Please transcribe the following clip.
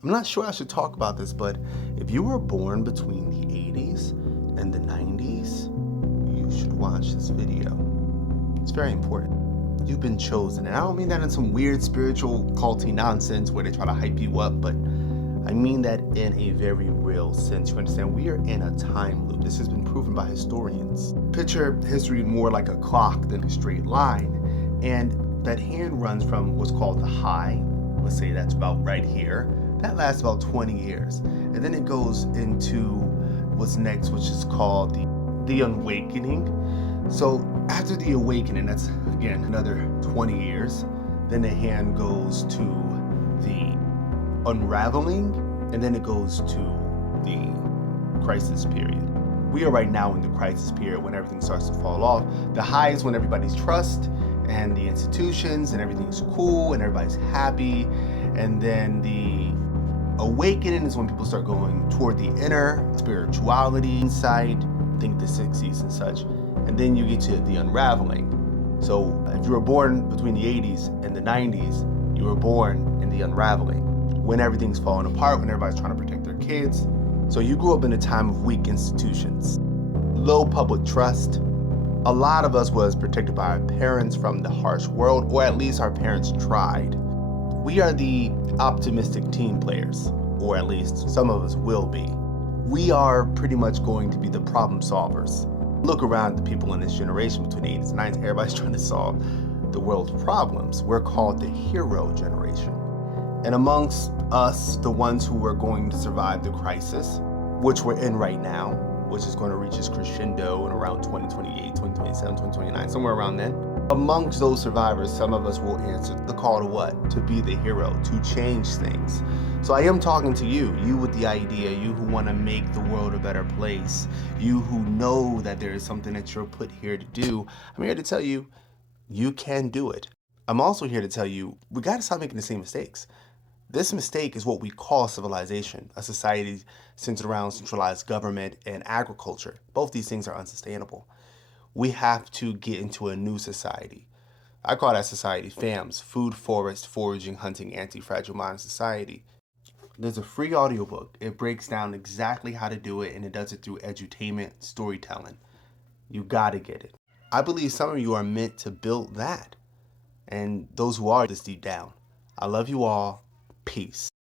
I'm not sure I should talk about this, but if you were born between the 80s and the 90s, you should watch this video. It's very important. You've been chosen. And I don't mean that in some weird spiritual culty nonsense where they try to hype you up, but I mean that in a very real sense. You understand? We are in a time loop. This has been proven by historians. Picture history more like a clock than a straight line. And that hand runs from what's called the high. Let's say that's about right here. That lasts about 20 years. And then it goes into what's next, which is called the awakening. So after the awakening, that's again another 20 years. Then the hand goes to the unraveling, and then it goes to the crisis period. We are right now in the crisis period when everything starts to fall off. The high is when everybody's trust and the institutions and everything's cool and everybody's happy. And then the awakening is when people start going toward the inner spirituality, insight, think the 60s and such. And then you get to the unraveling. So if you were born between the 80s and the 90s, you were born in the unraveling, when everything's falling apart, when everybody's trying to protect their kids. So you grew up in a time of weak institutions, low public trust. A lot of us was protected by our parents from the harsh world, or at least our parents tried. We are the optimistic team players, or at least some of us will be. We are pretty much going to be the problem solvers. Look around the people in this generation between the 80s and 90s, everybody's trying to solve the world's problems. We're called the hero generation. And amongst us, the ones who are going to survive the crisis, which we're in right now, which is going to reach its crescendo in around 2028, 2027, 2029, somewhere around then. Amongst those survivors, some of us will answer the call to what? To be the hero, to change things. So I am talking to you, you with the idea, you who want to make the world a better place, you who know that there is something that you're put here to do. I'm here to tell you, you can do it. I'm also here to tell you, we got to stop making the same mistakes. This mistake is what we call civilization, a society centered around centralized government and agriculture. Both these things are unsustainable. We have to get into a new society. I call that society FAMS, food, forest, foraging, hunting, anti-fragile modern society. There's a free audiobook. It breaks down exactly how to do it, and it does it through edutainment, storytelling. You gotta get it. I believe some of you are meant to build that, and those who are this deep down. I love you all. Peace.